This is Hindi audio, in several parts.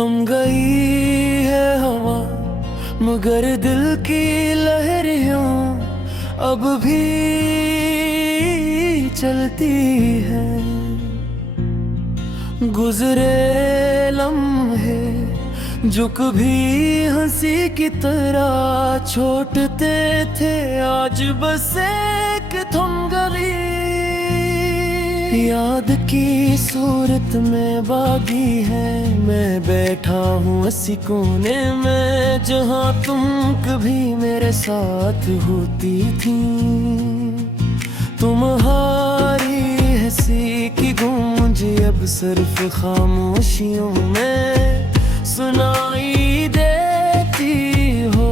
थम गई है हवा मगर दिल की लहरियां अब भी चलती है। गुजरे लम्हे जो कभी हंसी की तरह छोड़ते थे आज बस एक थम गई। याद की सूरत में बागी है मैं बैठा हूँ इसी कोने में जहाँ तुम कभी मेरे साथ होती थी। तुम्हारी हंसी की गूंज अब सिर्फ खामोशियों में सुनाई देती हो।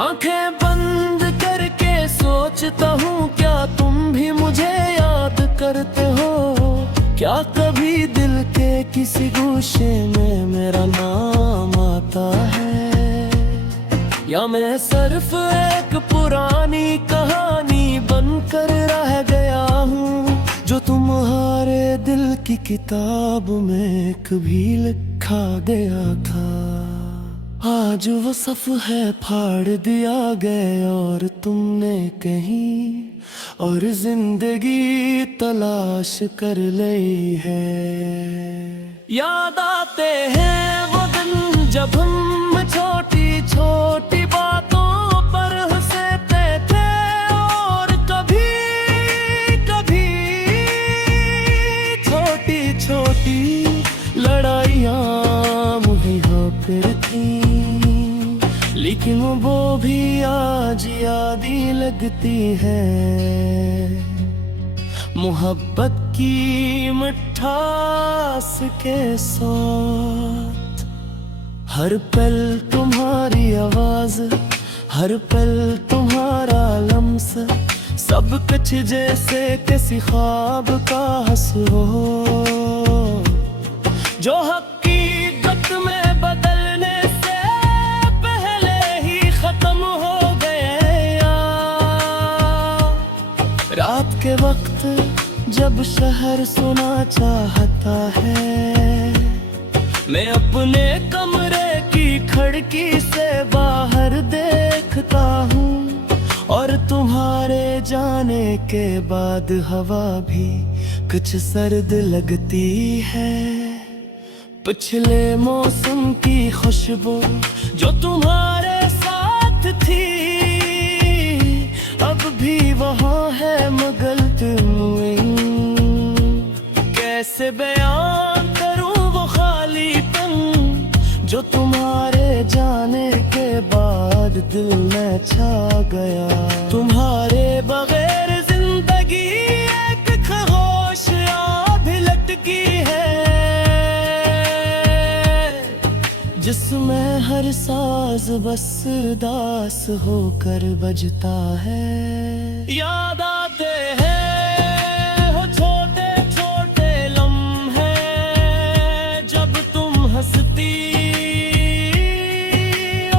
आंखें बंद करके सोचता हूँ क्या तुम भी मुझे याद करते हो। क्या कभी दिल के किसी गोशे में मेरा नाम आता है या मैं सिर्फ एक पुरानी कहानी बनकर रह गया हूँ जो तुम्हारे दिल की किताब में कभी लिखा गया था। आज वो सफ़े फाड़ दिया गया और तुमने कहीं और जिंदगी तलाश कर ली है। याद आते हैं वो दिन जब हम छोटी छोटी बातों पर हंसते थे और कभी कभी छोटी छोटी लड़ाइयाँ मुझे फिर थी लेकिन वो भी आज याद ही लगती है। मोहब्बत की मिठास के साथ हर पल तुम्हारी आवाज हर पल तुम्हारा लम्स सब कुछ जैसे किसी ख्वाब का हंस हो जो हकीकत में बदलने से पहले ही खत्म हो गया। रात के वक्त जब शहर सुना चाहता है मैं अपने कमरे की खिड़की से बाहर देखता हूँ और तुम्हारे जाने के बाद हवा भी कुछ सर्द लगती है। पिछले मौसम की खुशबू जो तुम्हारे साथ थी अब भी वहाँ है मगर तुम कैसे बयान करूँ वो खालीपन जो तुम्हारे जाने के बाद दिल में छा गया। तुम्हारे बगैर जिंदगी एक खामोश भी लटकी है जिसमें हर साज बस उदास होकर बजता है। याद आते हैं वो छोटे छोटे लम्हे जब तुम हंसती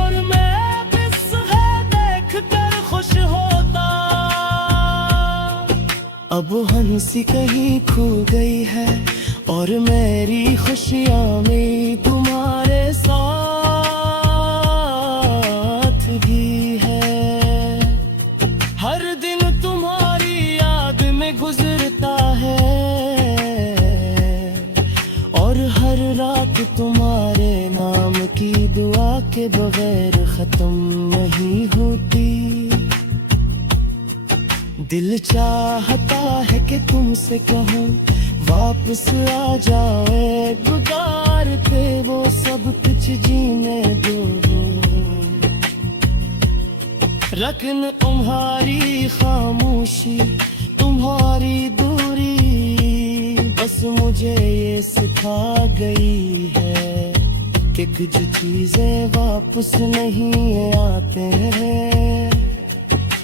और मैं बस है देख कर खुश होता। अब वो हंसी कहीं खो गई है और मेरी खुशियाँ में तुम्हारे साथ भी है। हर दिन तुम्हारी याद में गुजरता है और हर रात तुम्हारे नाम की दुआ के बगैर खत्म नहीं होती। दिल चाहता है कि तुमसे कहूँ वापस आ जाए गुजारते वो सब कुछ जीने दो लेकिन तुम्हारी खामोशी तुम्हारी दूरी बस मुझे ये सिखा गई है कि कुछ चीजें वापस नहीं आते हैं।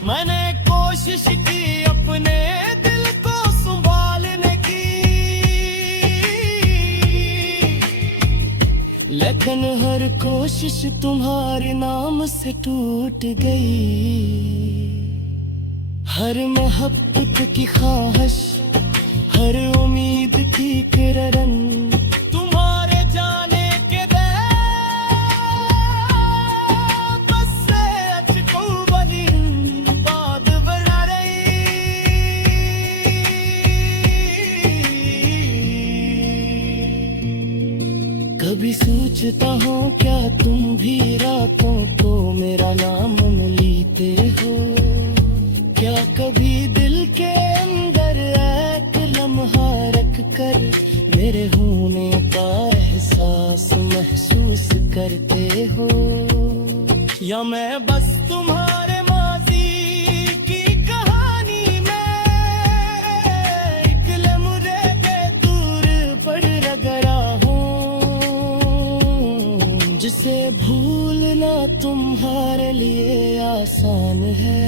मैंने कोशिश की अपने दिल को संभालने की लेकिन हर कोशिश तुम्हारे नाम से टूट गई। हर मोहब्बत की ख्वाहिश हर उम्मीद की किरण तुम्हारे क्या तुम भी रातों को मेरा नाम लेते हो? क्या कभी दिल के अंदर एक लम्हा रख कर मेरे होने का एहसास महसूस करते हो? या मैं बस तुम्हारे माजी की कहानी में एक लम्हे के दूर पर रगड़ा हूँ, जिसे भूलना तुम्हारे लिए आसान है।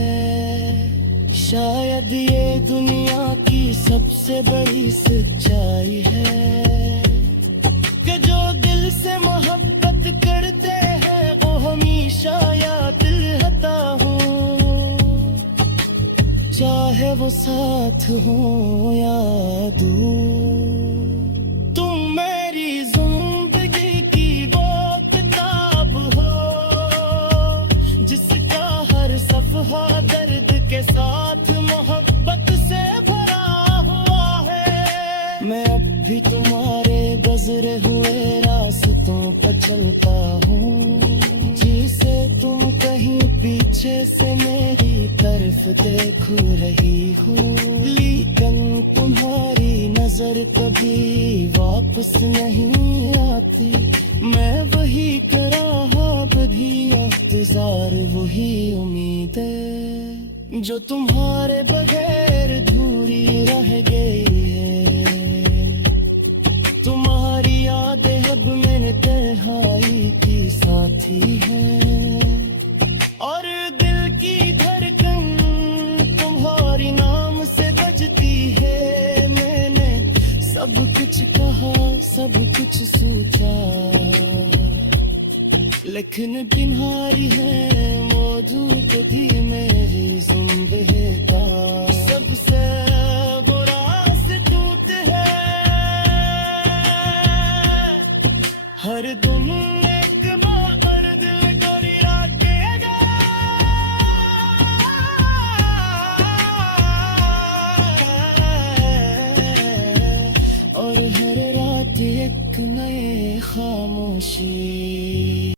शायद ये दुनिया की सबसे बड़ी सच्चाई है कि जो दिल से मोहब्बत करते हैं वो हमेशा याद रहता हो, चाहे वो साथ हो या दूर। तुम मेरी जिंदगी की वो किताब हो जिसका हर सफ़हा दर्द के साथ मोहब्बत से भरा हुआ है। मैं अब भी तुम्हारे गुज़रे हुए रास्तों पर चलता हूँ, जिसे तुम कहीं पीछे से मेरी तरफ देख रही हो। लेकिन तुम्हारी नजर कभी वापस नहीं आती। मैं वही कराहब भी इंतजार, वही उम्मीदें जो तुम्हारे बगैर अधूरी रह गई है। तुम्हारी यादें अब मैंने तन्हाई की साथी है, और दिल की धड़कन तुम्हारी नाम से बजती है। मैंने सब कुछ कहा, सब कुछ सोचा, लेकिन तुम्हारी है